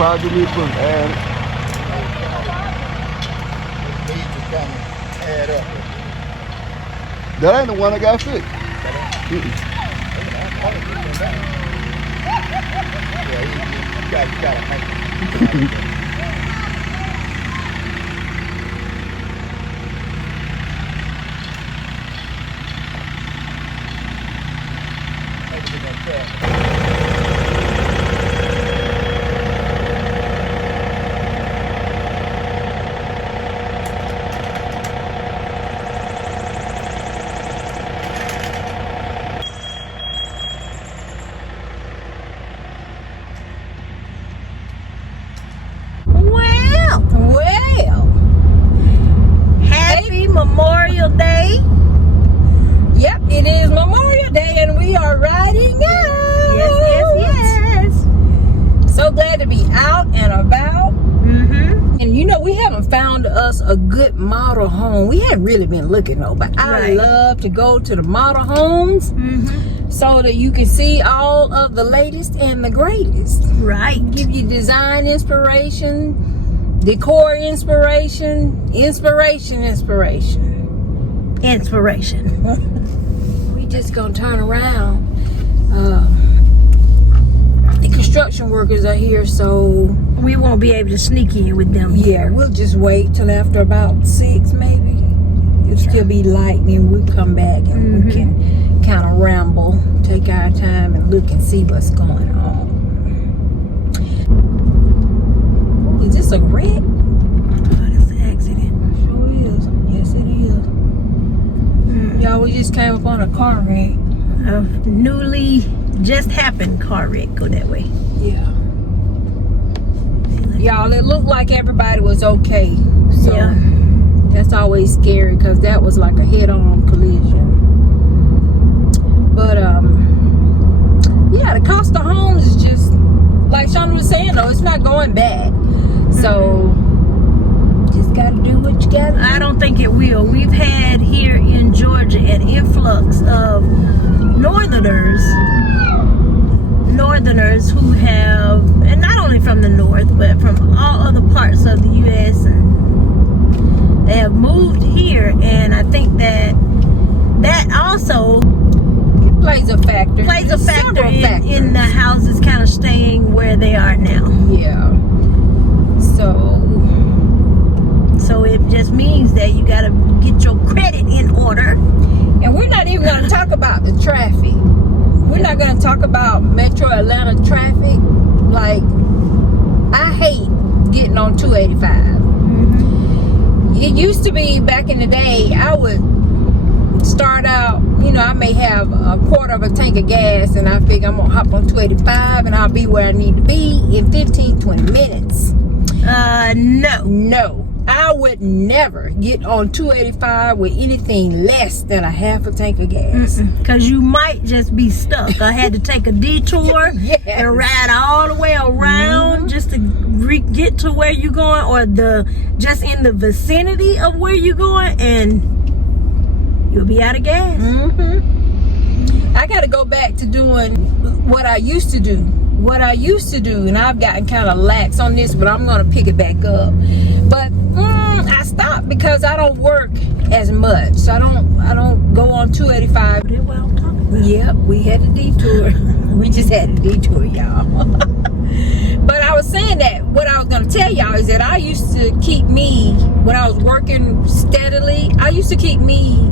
probably need to add it. That ain't the one that got fixed. Well, happy Memorial Day. Yep, it is Memorial Day and we are riding out. Yes. So glad to be out and about. And you know, we haven't found us a good model home. We haven't really been looking though, but I love to go to the model homes so that you can see all of the latest and the greatest. Right. Give you design inspiration, decor inspiration. We just gonna turn around. The construction workers are here, so we won't be able to sneak in with them. Yeah, we'll just wait till after about 6 maybe. It'll still be light, and then we'll come back and we can kind of ramble, take our time and look and see what's going on. Oh, is this a wreck? Oh, this is an accident. Sure is. Yes, it is. Y'all, we just came up on a car wreck. A newly just happened car wreck. Go that way. Yeah. Y'all, it looked like everybody was okay. So that's always scary because that was like a head-on collision. But yeah, the cost of homes is just like Shonda was saying though, it's not going back. So just gotta do what you gotta do. I don't think it will. We've had here in Georgia an influx of northerners who have, and not only from the north, but from all other parts of the U.S. and they have moved here, and I think that also plays a factor in the houses kind of staying where they are now. Yeah. So it just means that you got to get your credit in order. And we're not even going to talk about the traffic. We're not going to talk about Metro Atlanta traffic. Like, I hate getting on 285. It used to be back in the day, I would start out, you know, I may have a quarter of a tank of gas and I figure I'm going to hop on 285 and I'll be where I need to be in 15-20 minutes. No. I would never get on 285 with anything less than a half a tank of gas. Because you might just be stuck. I had to take a detour and ride all the way around just to get to where you're going, or just in the vicinity of where you're going, and you'll be out of gas. I got to go back to doing what I used to do. And I've gotten kind of lax on this, but I'm going to pick it back up. But I stopped because I don't work as much, so I don't go on 285. That's what I'm talking about. Yep, we had a detour. We just had a detour, y'all. But I was saying that what I was going to tell y'all is that I used to keep me, when I was working steadily, I used to keep me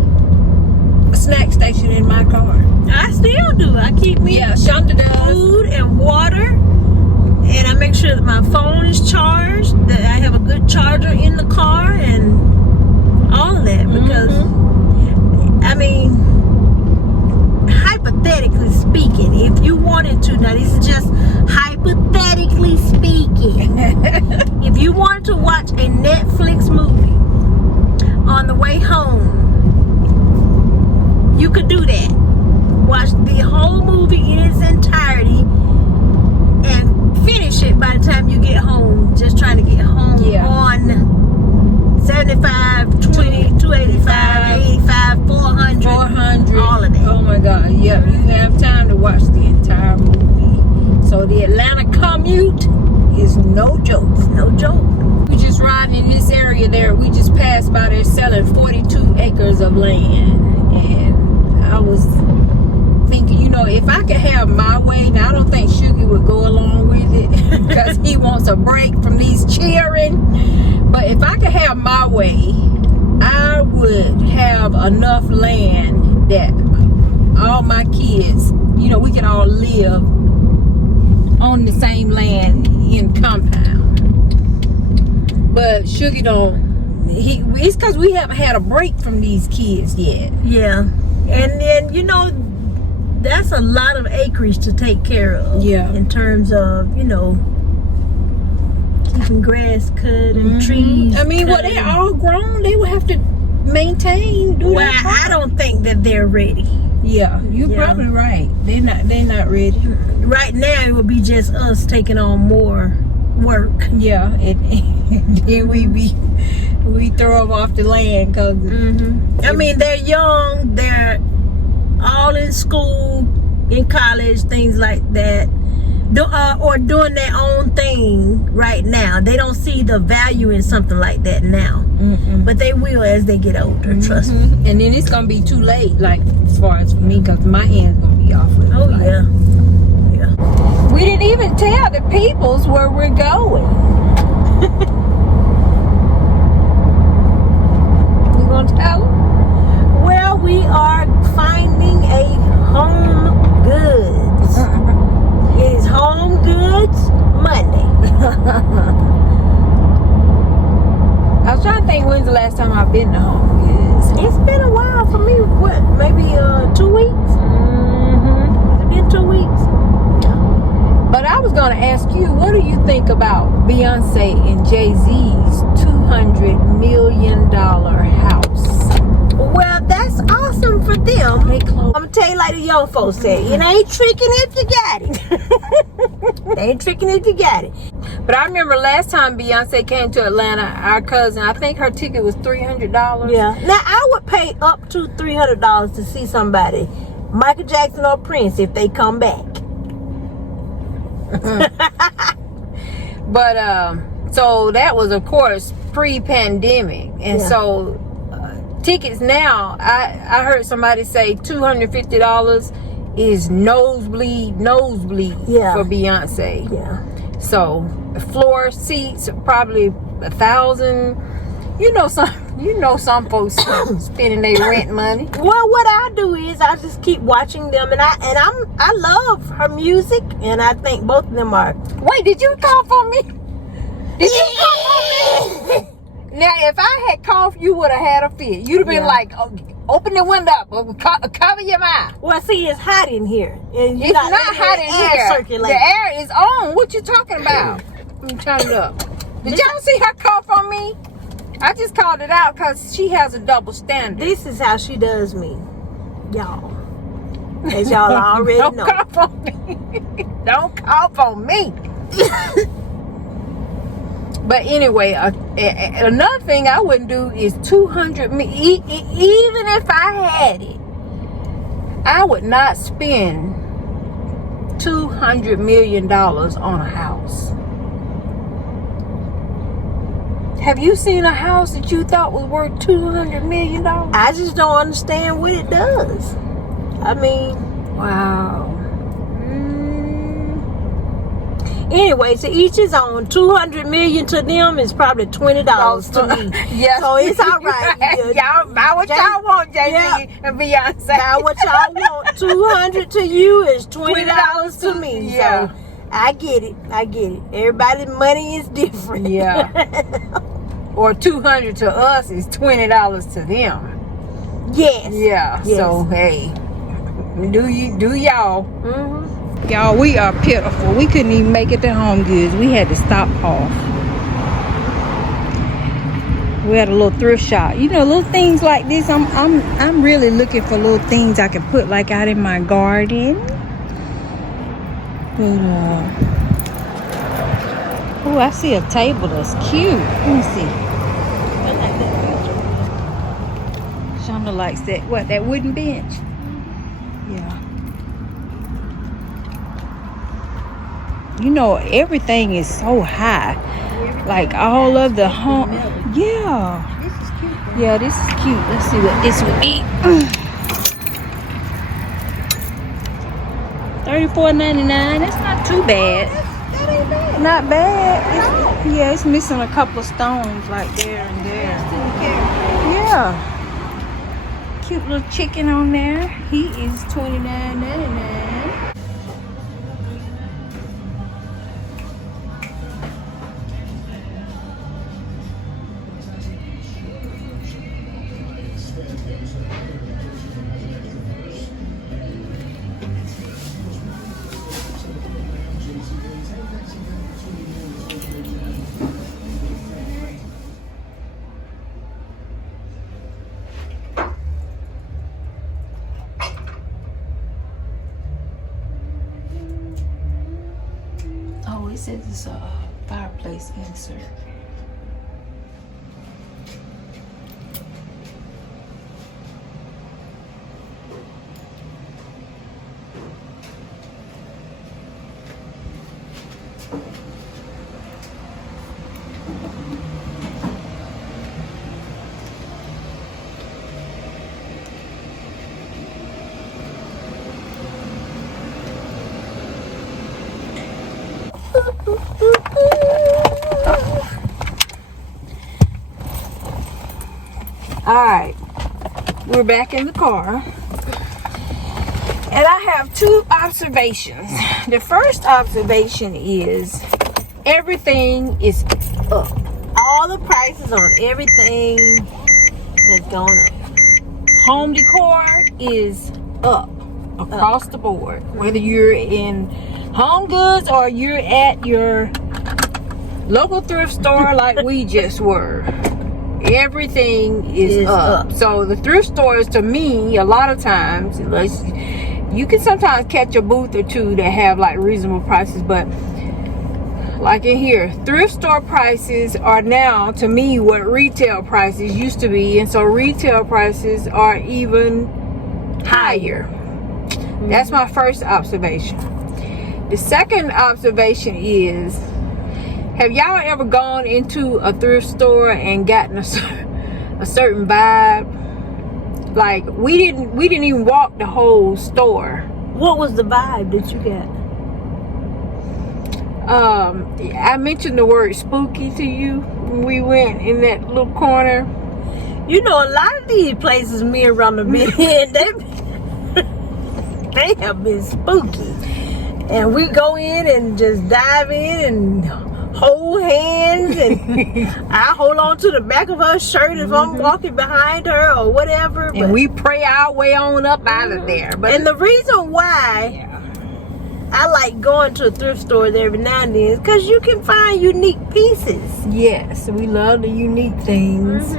a snack station in my car. I still do. I keep me Shonda does. Food and water, and I make sure that my phone is charged, that I have a good charger in the car, and all of that. Because I mean, hypothetically speaking, if you wanted to, now this is just hypothetically speaking, if you wanted to watch a Netflix movie on the way home, you could do that. Watch the whole movie in its entirety and finish it by the time you get home. Just trying to get home on 75, 20, 285, 85, 400, all of that. Oh my God, yeah, you have time to watch the entire movie. So the Atlanta commute is no joke. We just riding in this area there. We just passed by there selling 42 acres of land. And I was thinking, you know, if I could have my way, now I don't think Sugar would go along with it because he wants a break from these cheering. But if I could have my way, I would have enough land that all my kids, you know, we could all live on the same land in compound. But Sugar don't. It's because we haven't had a break from these kids yet. Yeah, and then you know, that's a lot of acreage to take care of. Yeah. In terms of, you know, keeping grass cut and trees. I mean, well, they're all grown. They would have to maintain. Well, I don't think that they're ready. Yeah, you're probably right. They're not ready. Right now, it would be just us taking on more work. Yeah, and then we throw them off the land because. I mean, they're young. They're all in school, in college, things like that, or doing their own thing right now. They don't see the value in something like that now, but they will as they get older. Trust me. And then it's gonna be too late, like as far as for me, because my hand's gonna be off with it. Oh like, yeah. We didn't even tell the peoples where we're going. You gonna tell them? Well, we are finding a Home Goods. It is Home Goods Monday. I was trying to think when's the last time I've been to Home Goods. It's been a while for me. What? Maybe 2 weeks? It's been 2 weeks. But I was going to ask you, what do you think about Beyonce and Jay-Z's $200 million house? Well, that's awesome for them. I'm gonna tell you like the young folks say, it ain't tricking if you got it. They ain't tricking if you got it. But I remember last time Beyonce came to Atlanta, our cousin, I think her ticket was $300. Yeah. Now I would pay up to $300 to see somebody, Michael Jackson or Prince, if they come back. But so that was, of course, pre-pandemic, and so tickets now, I heard somebody say $250 is nosebleed for Beyonce. Yeah. So floor seats probably $1,000. You know some folks spending their rent money. Well, what I do is I just keep watching them, and I love her music, and I think both of them are. Wait, did you call for me? Did you call for me? Now, if I had coughed, you would have had a fit. You'd have been like, oh, open the window up, or cover your mouth. Well, see, it's hot in here. And It's not hot in here. Circulating. The air is on. What you talking about? Let me turn it up. Did y'all see her cough on me? I just called it out because she has a double standard. This is how she does me, y'all. As y'all already Don't know. cough on me. Don't cough on me. But anyway, another thing I wouldn't do is 200 even if I had it, I would not spend $200 million on a house. Have you seen a house that you thought was worth $200 million? I just don't understand what it does. I mean, wow. Anyway, to each his own. $200 million to them is probably $20 to me. Yes. So it's all right. Y'all buy what y'all want, Jay-Z and Beyonce. Buy what y'all want. $200 to you is $20 to me. Yeah. So I get it. Everybody's money is different. Yeah. Or $200 to us is $20 to them. Yes. Yeah. Yes. So hey, do y'all? Mm-hmm. Y'all, we are pitiful. We couldn't even make it to Home Goods. We had to stop off. We had a little thrift shop. You know, little things like this. I'm really looking for little things I can put like out in my garden. But oh, I see a table that's cute. Let me see. I like that picture. Shonda likes that. What, that wooden bench? Yeah. you know, everything is so high. Like all of the home. Yeah. This is cute. Yeah, this is cute. Let's see what this would be. $34.99. That's not too bad. That ain't bad. Not bad. It's missing a couple of stones like there and there. Yeah. Cute little chicken on there. He is $29.99. Oh, it says it's a fireplace insert. Alright, we're back in the car. And I have two observations. The first observation is everything is up. All the prices on everything has gone up. Home decor is up across the board. Whether you're in Home Goods or you're at your local thrift store like we just were. Everything is up. So the thrift stores, to me, a lot of times, you can sometimes catch a booth or two that have like reasonable prices, but like in here, thrift store prices are now, to me, what retail prices used to be, and so retail prices are even higher. That's my first observation. The second observation is, have y'all ever gone into a thrift store and gotten a certain vibe? Like we didn't even walk the whole store. What was the vibe that you got? I mentioned the word spooky to you when we went in that little corner. You know, a lot of these places me and Rhonda been in, they have been spooky. And we go in and just dive in and hold hands, and I hold on to the back of her shirt if I'm walking behind her or whatever. And we pray our way on up out of there. But and the reason why I like going to thrift stores every now and then is because you can find unique pieces. Yes, we love the unique things.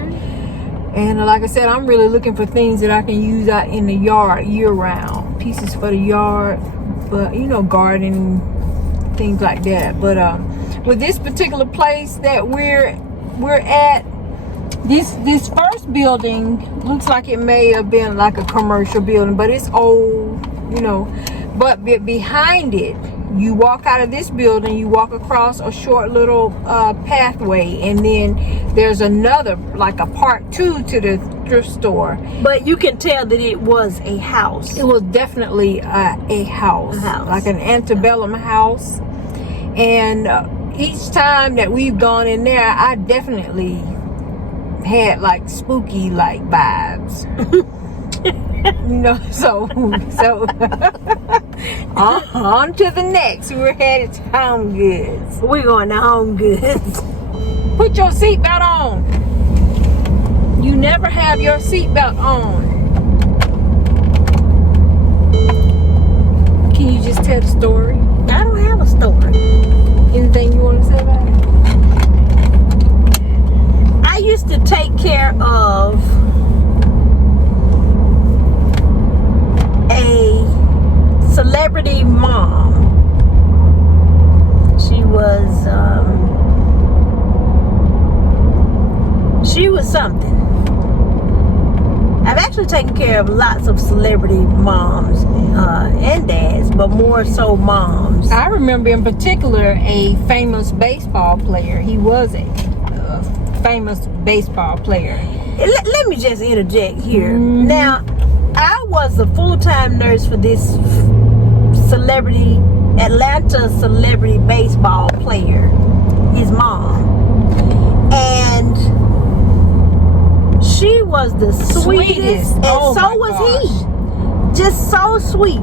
And like I said, I'm really looking for things that I can use out in the yard year round. Pieces for the yard, but you know, gardening, things like that. But with this particular place that we're at, this first building looks like it may have been like a commercial building, but it's old, you know. But behind it, you walk out of this building, you walk across a short little pathway, and then there's another, like a part 2 to the thrift store. But you can tell that it was a house. It was definitely a house, like an antebellum house. And each time that we've gone in there, I definitely had like spooky like vibes. You know, so on to the next. We're headed to Home Goods. We're going to Home Goods. Put your seatbelt on. You never have your seatbelt on. Can you just tell the story? I don't have a story. Anything you want to say about it? I used to take care of a celebrity mom. She was something. I've actually care of lots of celebrity moms and dads, but more so moms. I remember in particular a famous baseball player. He was a famous baseball player. Let me just interject here. Now, I was a full-time nurse for this Atlanta celebrity baseball player, his mom. And she was the sweetest. And so was he. Just so sweet.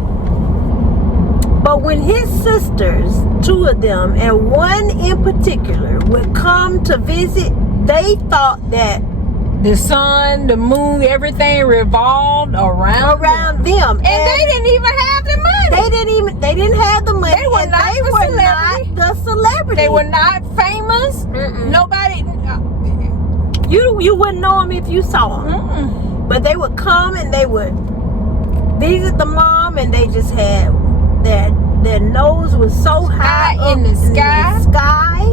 But when his sisters, two of them, and one in particular, would come to visit, they thought that the sun, the moon, everything revolved around them. And they didn't even have the money. They didn't have the money. They were not the celebrity. They were not famous. Nobody. You wouldn't know them if you saw them. But they would come and they would visit the mom, and they just had their nose was so high in the sky.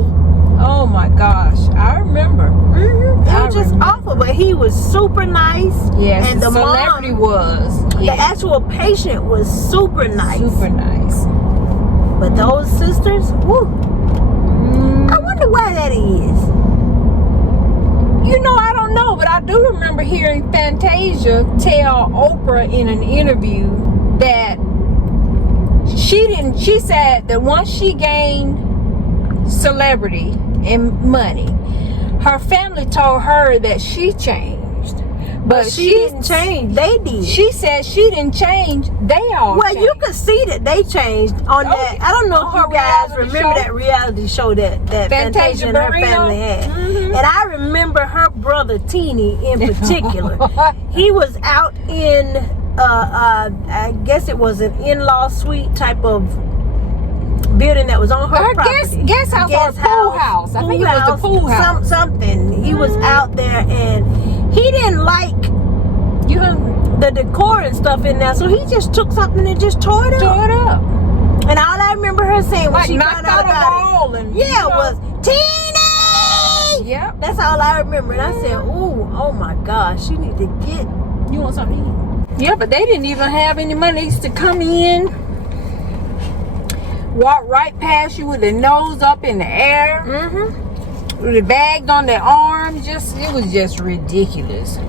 Oh my gosh, I remember. It was just awful, but he was super nice. Yes, and the celebrity mom was. The actual patient was super nice. Super nice. But those sisters, woo. I wonder why that is. You know, I don't know, but I do remember hearing Fantasia tell Oprah in an interview that she said that once she gained celebrity and money, her family told her that she changed. But she didn't change. They did. She said she didn't change. They all changed. You could see that they changed on that. I don't know if you guys remember that reality show that Fantasia and her family had. And I remember her brother Teeny in particular. He was out in I guess it was an in-law suite type of building that was on her property. Guest house or pool house. I think it was the pool house. Something. He was out there, and he didn't like the decor and stuff in there, so he just took something and just tore it up. And all I remember her saying when she found out about it, was Teeny. Yep. That's all I remember. And I said, "Ooh, oh my gosh, she need to get. You want something to eat?" Yeah, but they didn't even have any money. They used to come in, walk right past you with their nose up in the air, with the bags on their arms. It was just ridiculous.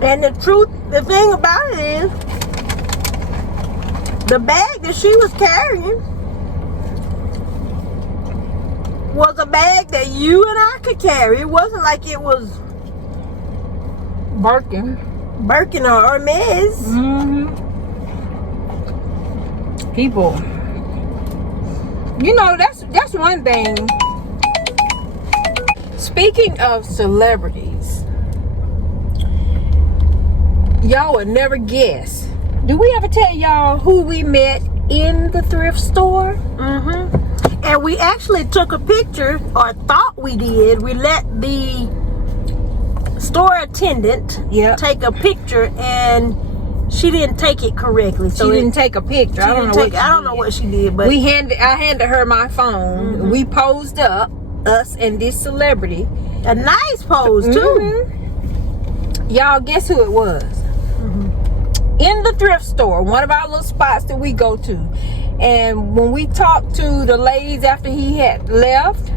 And the thing about it is, the bag that she was carrying was a bag that you and I could carry. It wasn't like it was Birkin or Hermes. People, you know, that's one thing. Speaking of celebrities, y'all would never guess. Do we ever tell y'all who we met in the thrift store? And we actually took a picture, or thought we did. We let the store attendant take a picture, and she didn't take it correctly. So she didn't take a picture. I don't know what she did, but I handed her my phone. We posed up, us and this celebrity. A nice pose too. Y'all guess who it was? In the thrift store, one of our little spots that we go to. And when we talked to the ladies after he had left,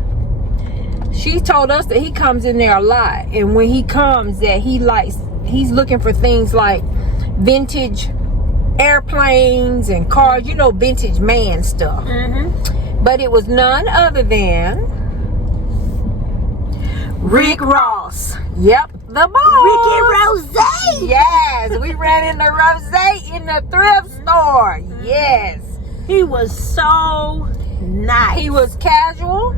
she told us that he comes in there a lot. And when he comes, that he's looking for things like vintage airplanes and cars, vintage man stuff. But it was none other than Rick Ross. Yep, the boss. Ricky Rose. Yes, we ran into Rose in the thrift store. Yes. He was so nice. He was casually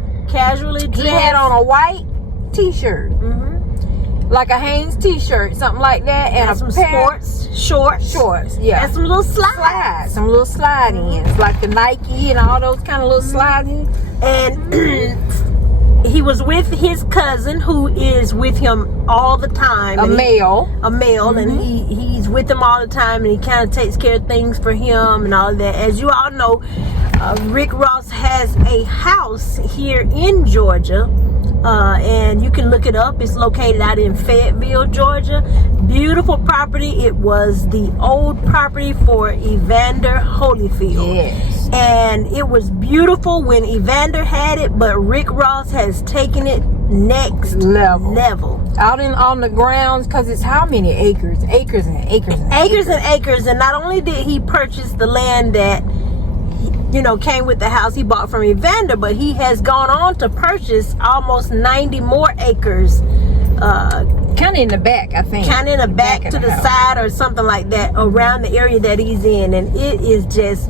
dressed. He had on a white t-shirt. Like a Hanes t-shirt, something like that. And some shorts. Yeah. And some little slides. Some little slide-ins. Like the Nike and all those kind of little slide-ins. And he was with his cousin, who is with him all the time. A male, and he's with him all the time, and he kind of takes care of things for him and all of that. As you all know, Rick Ross has a house here in Georgia and you can look it up. It's located out in Fayetteville, Georgia. Beautiful property. It was the old property for Evander Holyfield. Yes. And it was beautiful when Evander had it, but Rick Ross has taken it next level. Out on the grounds, because it's how many acres? Acres and acres and acres and acres. And not only did he purchase the land that came with the house he bought from Evander, but he has gone on to purchase almost 90 more acres. Kind of in the back, I think. Kind of in the back to the side or something like that around the area that he's in. And it is just,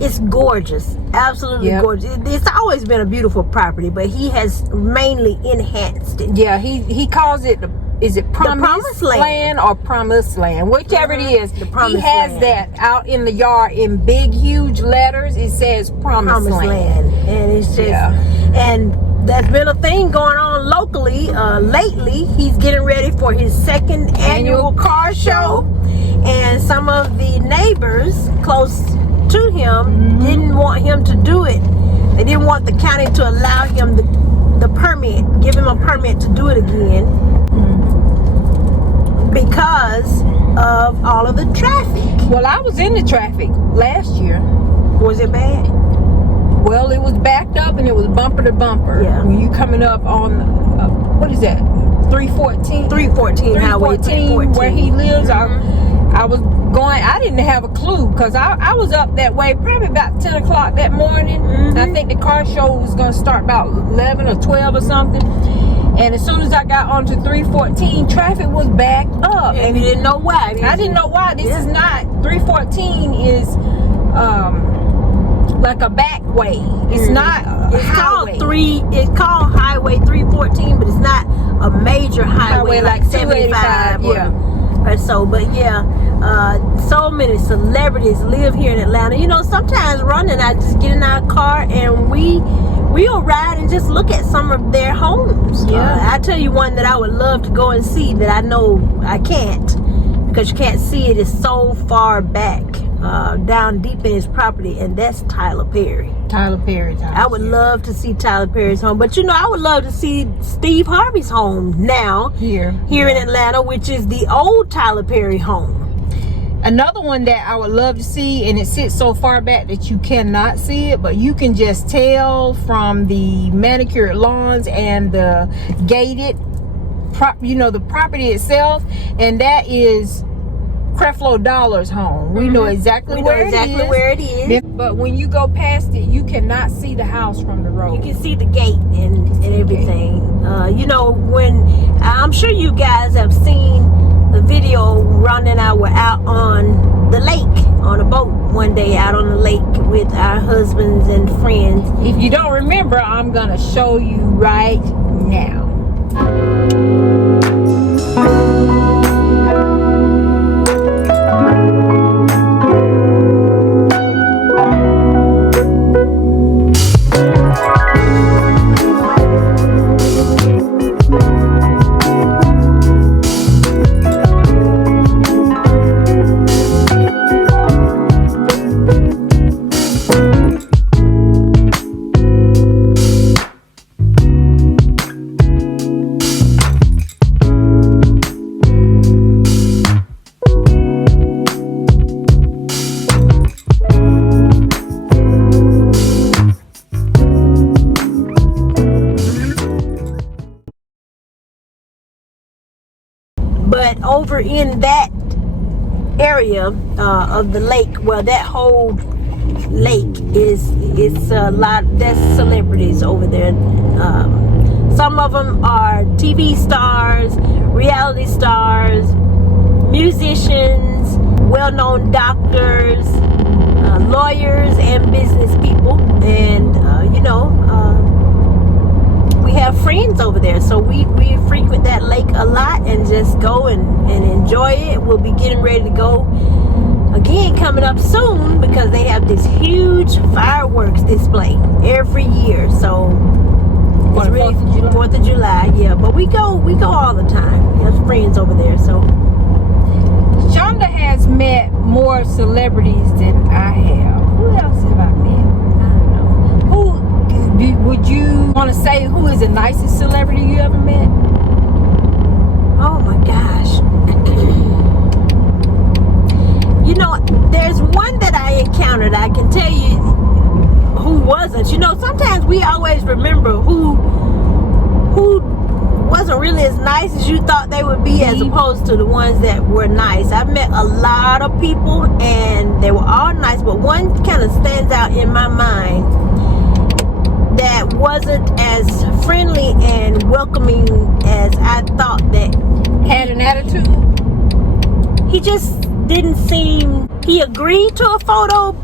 it's gorgeous. Absolutely gorgeous. It's always been a beautiful property, but he has mainly enhanced it. Yeah, he calls it, is it promised land or promised land? Whichever it is. He has that out in the yard in big, huge letters. It says promised land. And it's just, and that's been a thing going on locally. Lately, he's getting ready for his second annual car show. And some of the neighbors close to him didn't want him to do it. They didn't want the county to allow him the permit, give him a permit to do it again, because of all of the traffic. Well, I was in the traffic last year. Was it bad? Well, it was backed up and it was bumper to bumper. Yeah. When you coming up on, what is that? 314? 314 Highway 314. Where he lives. I was going, I didn't have a clue, because I was up that way probably about 10 o'clock that morning. I think the car show was going to start about 11 or 12 or something. And as soon as I got onto 314, traffic was backed up. And you didn't know why. I didn't know why. This is not, 314 is like a back way. It's not a highway. It's called Highway 314, but it's not a major highway like 75 or so. But so many celebrities live here in Atlanta. Sometimes running, I just get in our car and we'll ride and just look at some of their homes. I tell you one that I would love to go and see that I know I can't, because you can't see it. It's so far back, down deep in his property, and that's Tyler Perry. Tyler Perry's house. I would love to see Tyler Perry's home, but I would love to see Steve Harvey's home now here in Atlanta, which is the old Tyler Perry home. Another one that I would love to see, and it sits so far back that you cannot see it, but you can just tell from the manicured lawns and the gated, the property itself, and that is Creflo Dollar's home. We know exactly where it is. But when you go past it, you cannot see the house from the road. You can see the gate and everything. When I'm sure you guys have seen the video, Ron and I were out on the lake on a boat one day, out on the lake with our husbands and friends. If you don't remember, I'm gonna show you right now. But over in that area of the lake, well, that whole lake it's a lot. There's celebrities over there. Some of them are TV stars, reality stars, musicians, well-known doctors, lawyers, and business people. And we have friends over there, so we frequent that lake a lot and just go and enjoy it. We'll be getting ready to go again coming up soon, because they have this huge fireworks display every year. So it's really 4th of July, but we go all the time. We have friends over there. So Shonda has met more celebrities than I have. Who else have I met? I don't know. Would you want to say who is the nicest celebrity you ever met? Oh my gosh. You know, there's one that I encountered. I can tell you who wasn't. You know, sometimes we always remember who wasn't really as nice as you thought they would be, as opposed to the ones that were nice. I've met a lot of people and they were all nice, but one kind of stands out in my mind that wasn't as friendly and welcoming as I thought. That had an attitude. He just didn't seem, he agreed to a photo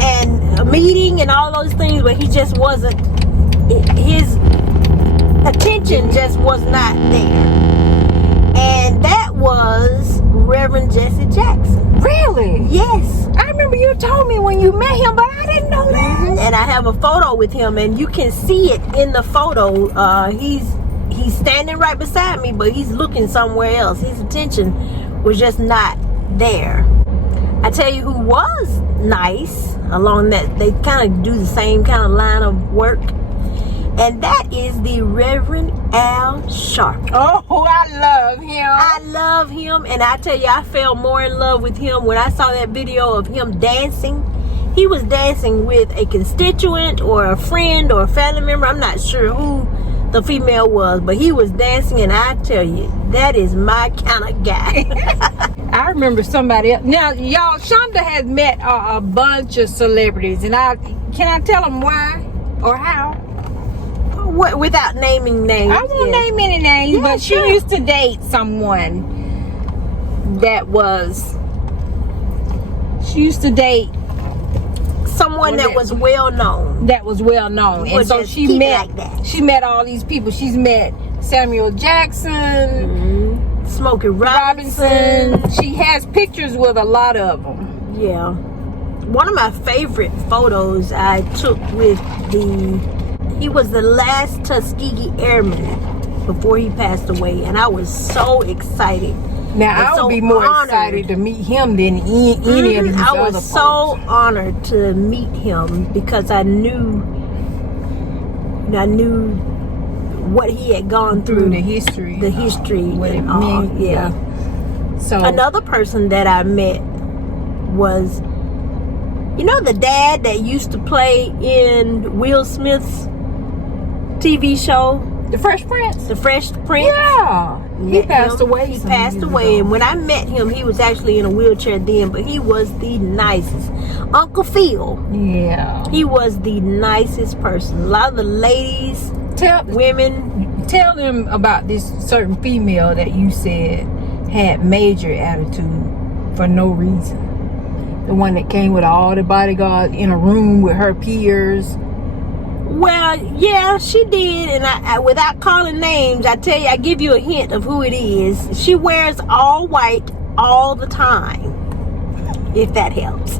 and a meeting and all those things, but he just wasn't, his attention just was not there. And that was Reverend Jesse Jackson. Really? Yes. I remember you told me when you met him, but I didn't know that. And I have a photo with him, and you can see it in the photo. He's standing right beside me, but he's looking somewhere else. His attention was just not there. I tell you who was nice along that, they kind of do the same kind of line of work, and that is the Reverend Al Sharpton. Oh, I love him. I love him, and I tell you, I fell more in love with him when I saw that video of him dancing. He was dancing with a constituent or a friend or a family member. I'm not sure who the female was, but he was dancing, and I tell you, that is my kind of guy. I remember somebody else. Now, y'all, Shonda has met a bunch of celebrities, and can I tell them why or how? What, without naming names? I won't name any names, but she used to date someone that was. She used to date someone that was well known. That was well known, and so she met. She met all these people. She's met Samuel Jackson, Smokey Robinson. She has pictures with a lot of them. Yeah. One of my favorite photos I took with he was the last Tuskegee Airman before he passed away, and I was so excited. Now, I would be more excited to meet him than any of these other folks. I was so honored to meet him because I knew what he had gone through, the history, what it meant. Yeah. So another person that I met was, you know, the dad that used to play in Will Smith's TV show, The Fresh Prince. The Fresh Prince. Yeah. He passed away. He passed away, and when I met him, he was actually in a wheelchair then, but he was the nicest. Uncle Phil. Yeah. He was the nicest person. A lot of the ladies, women. Tell them about this certain female that you said had major attitude for no reason. The one that came with all the bodyguards in a room with her peers. Well, yeah, she did, and I without calling names, I tell you, I give you a hint of who it is. She wears all white all the time, if that helps.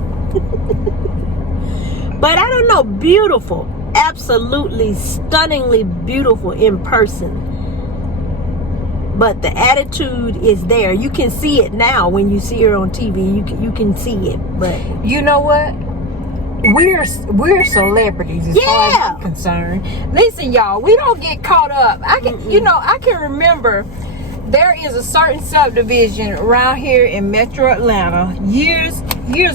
But I don't know, beautiful, absolutely stunningly beautiful in person. But the attitude is there. You can see it now when you see her on TV. You can see it. But you know what? We're celebrities as far as I'm concerned. Listen, y'all, we don't get caught up. I can remember there is a certain subdivision around here in Metro Atlanta years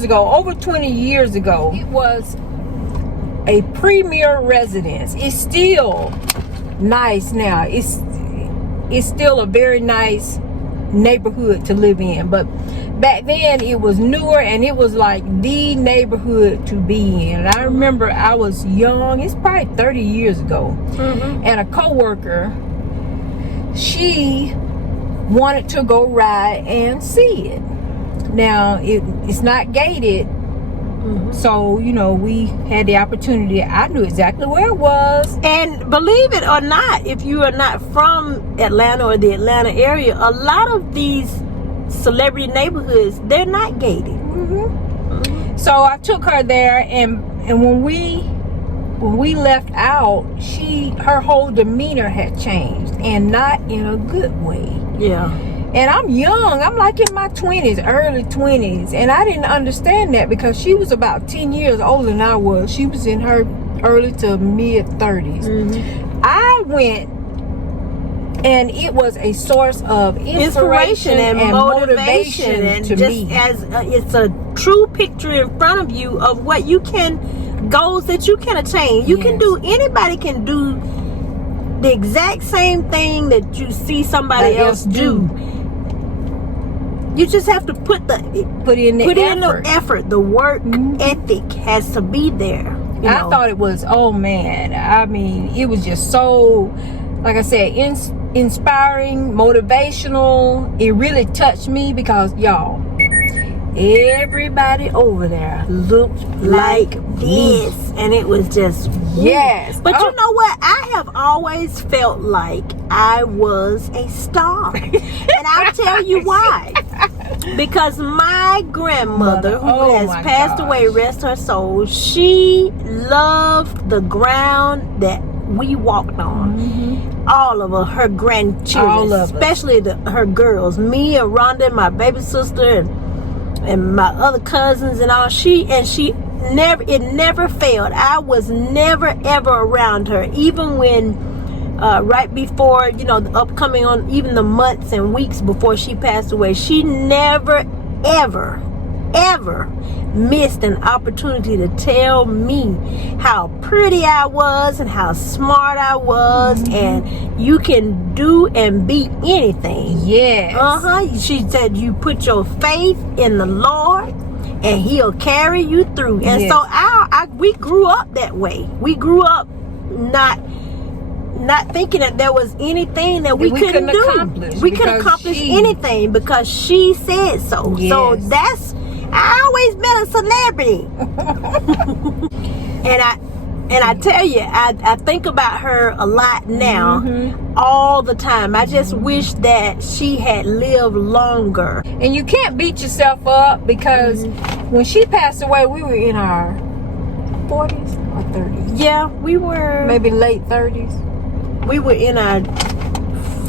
ago, over 20 years ago. It was a premier residence. It's still nice now. It's still a very nice neighborhood to live in, but back then it was newer and it was like the neighborhood to be in. And I remember I was young, it's probably 30 years ago, and a co-worker, she wanted to go ride and see it. Now it's not gated, so we had the opportunity. I knew exactly where it was, and believe it or not, if you are not from Atlanta or the Atlanta area, a lot of these celebrity neighborhoods, they're not gated. So I took her there, and when we left out, her whole demeanor had changed, and not in a good way. Yeah. And I'm young. I'm like in my 20s, early 20s. And I didn't understand that because she was about 10 years older than I was. She was in her early to mid 30s. I went, and it was a source of inspiration and motivation and to just me. as it's a true picture in front of you of what you can, goals that you can attain. You can do, anybody can do the exact same thing that you see somebody else do. You just have to put in the effort. The work ethic has to be there. I thought it was, oh man, I mean, it was just so, like I said, inspiring, motivational. It really touched me because, y'all, everybody over there looked like this, and it was just But you know what? I have always felt like I was a star, and I'll tell you why. Because my grandmother, who has passed away, rest her soul, she loved the ground that we walked on. All of her grandchildren, especially her girls, me and Rhonda, and my baby sister, and my other cousins, and all. It never failed. I was never ever around her, even when right before, the upcoming, on even the months and weeks before she passed away, she never ever missed an opportunity to tell me how pretty I was and how smart I was, and you can do and be anything. She said, you put your faith in the Lord and He'll carry you through. And so we grew up that way. We grew up not thinking that there was anything that we couldn't do. We couldn't accomplish anything because she said so. So I always been a celebrity. and I tell you, I think about her a lot now, all the time. I just wish that she had lived longer. And you can't beat yourself up because when she passed away, we were in our 40s or 30s. Yeah, we were maybe late 30s. We were in our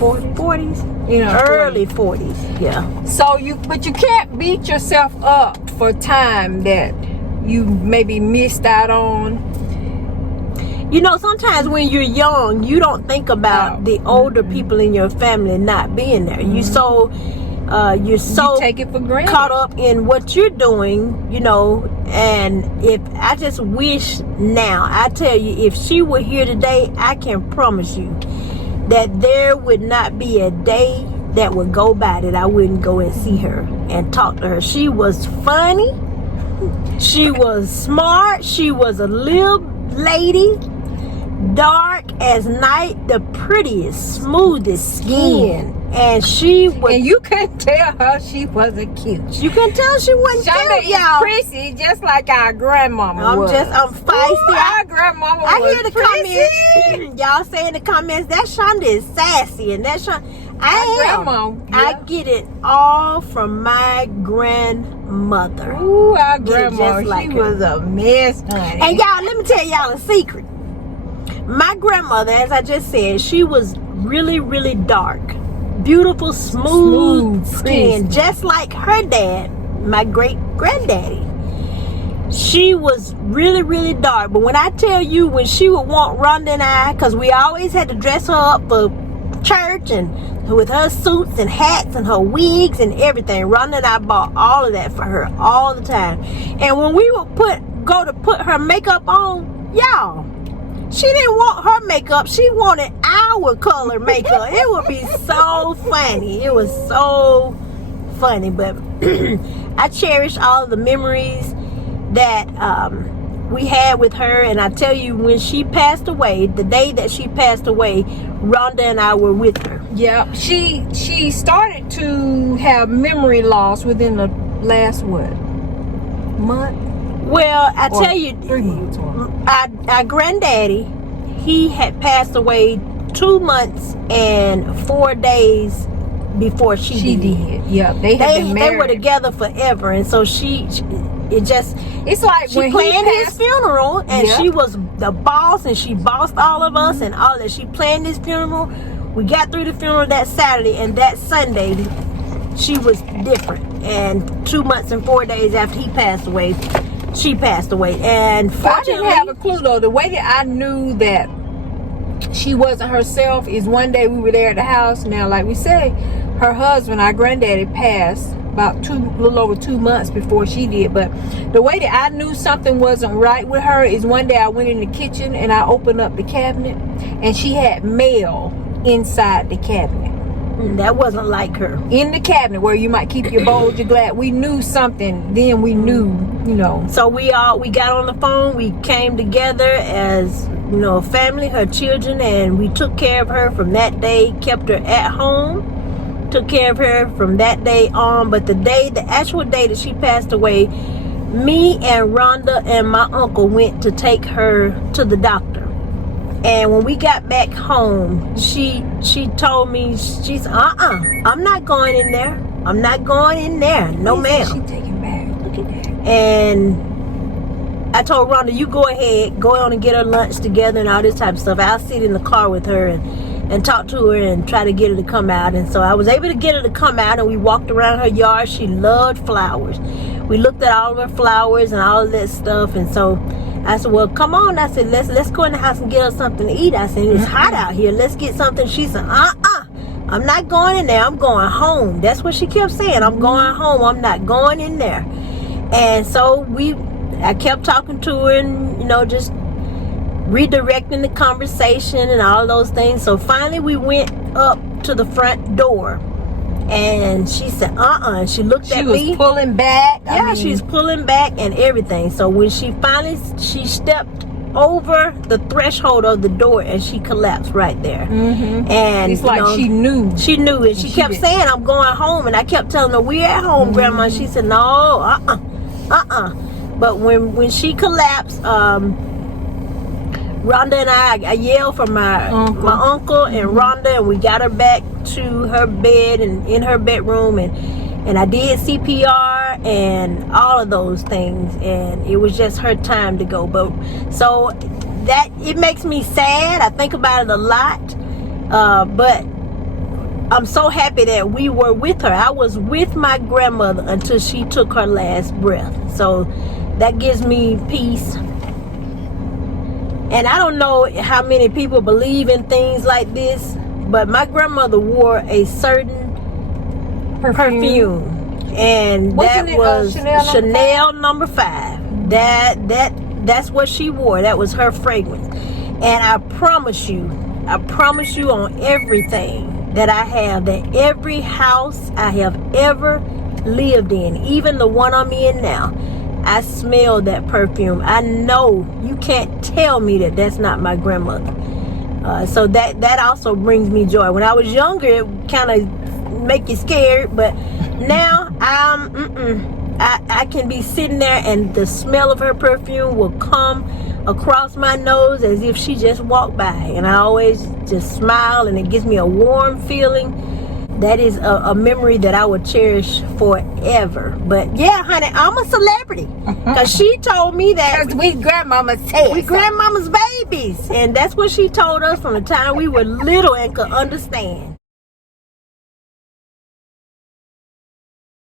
40s. Early 40s. Yeah. So but you can't beat yourself up for time that you maybe missed out on. Sometimes when you're young, you don't think about the older people in your family not being there. You're so you take it for granted, caught up in what you're doing, and I just wish now, I tell you, if she were here today, I can promise you that there would not be a day that would go by that I wouldn't go and see her and talk to her. She was funny, she was smart, she was a little lady, dark as night, the prettiest, smoothest skin. And she was, and you couldn't tell her she wasn't cute. You couldn't tell she wasn't cute, y'all. Prissy, just like our grandmama was. I'm feisty. Ooh, our grandmama was hear the comments. Y'all say in the comments that Shonda is sassy, and that Shonda. I get it all from my grandmother. Ooh, our grandma, she was a mess, honey. And y'all, let me tell y'all a secret. My grandmother, as I just said, she was really, really dark. Beautiful, smooth skin, just like her dad, my great granddaddy. She was really, really dark. But when I tell you, when she would want Rhonda and I, because we always had to dress her up for church, and with her suits and hats and her wigs and everything, Rhonda and I bought all of that for her all the time. And when we would go to put her makeup on, y'all, she didn't want her makeup. She wanted our color makeup. It would be so funny. It was so funny. But I cherish all the memories that we had with her. And I tell you, when she passed away, the day that she passed away, Rhonda and I were with her. Yeah, she started to have memory loss within the last month? Well, I tell you, 3 months. Our granddaddy, he had passed away 2 months and 4 days before she did. Yeah, they had been married. They were together forever, and so it's like she planned his funeral, and she was the boss, and she bossed all of us and all that. She planned his funeral. We got through the funeral that Saturday, and that Sunday she was different. And 2 months and 4 days after he passed away, she passed away. And I didn't have a clue though. The way that I knew that she wasn't herself is one day we were there at the house. Now, like we say, her husband, our granddaddy, passed about little over 2 months before she did. But the way that I knew something wasn't right with her is one day I went in the kitchen and I opened up the cabinet and she had mail inside the cabinet. That wasn't like her. In the cabinet where you might keep your bowls, your glass. We knew something. Then we knew, you know. So we got on the phone. We came together as, you know, a family, her children, and we took care of her from that day, kept her at home, took care of her from that day on. But the actual day that she passed away, me and Rhonda and my uncle went to take her to the doctor. And when we got back home, she told me, she's I'm not going in there. I'm not going in there. No, ma'am. She taking back. Look at that. And I told Rhonda, you go ahead, go on and get her lunch together and all this type of stuff. I'll sit in the car with her and talk to her and try to get her to come out. And so I was able to get her to come out, and we walked around her yard. She loved flowers. We looked at all of her flowers and all of that stuff. And so I said, well, come on. I said, let's go in the house and get her something to eat. I said, it's hot out here. Let's get something. She said, I'm not going in there. I'm going home. That's what she kept saying. I'm going home. I'm not going in there. And so I kept talking to her and, you know, just redirecting the conversation and all those things. So finally we went up to the front door. And she said, and she looked at me. She was pulling back. Yeah, she was pulling back and everything. So when she stepped over the threshold of the door and she collapsed right there. And it's like she knew. She knew, and she kept saying, I'm going home. And I kept telling her, we're at home, Grandma. She said, no, But when she collapsed, Rhonda and I yelled for my uncle and Rhonda, and we got her back to her bed and in her bedroom, and I did CPR and all of those things, and it was just her time to go. But so that it makes me sad. I think about it a lot, but I'm so happy that we were with her. I was with my grandmother until she took her last breath. So that gives me peace. And I don't know how many people believe in things like this, but my grandmother wore a certain perfume. And Wasn't that it, was Chanel number 5. That's what she wore. That was her fragrance. And I promise you on everything that I have, that every house I have ever lived in, even the one I'm in now, I smell that perfume. I know you can't tell me that that's not my grandmother. So that also brings me joy. When I was younger, it kind of make you scared, but now I can be sitting there and the smell of her perfume will come across my nose as if she just walked by, and I always just smile, and it gives me a warm feeling. That is a memory that I would cherish forever. But yeah, honey, I'm a celebrity. Because she told me that. Because we grandmama's said. We grandmama's babies. And that's what she told us from the time we were little and could understand.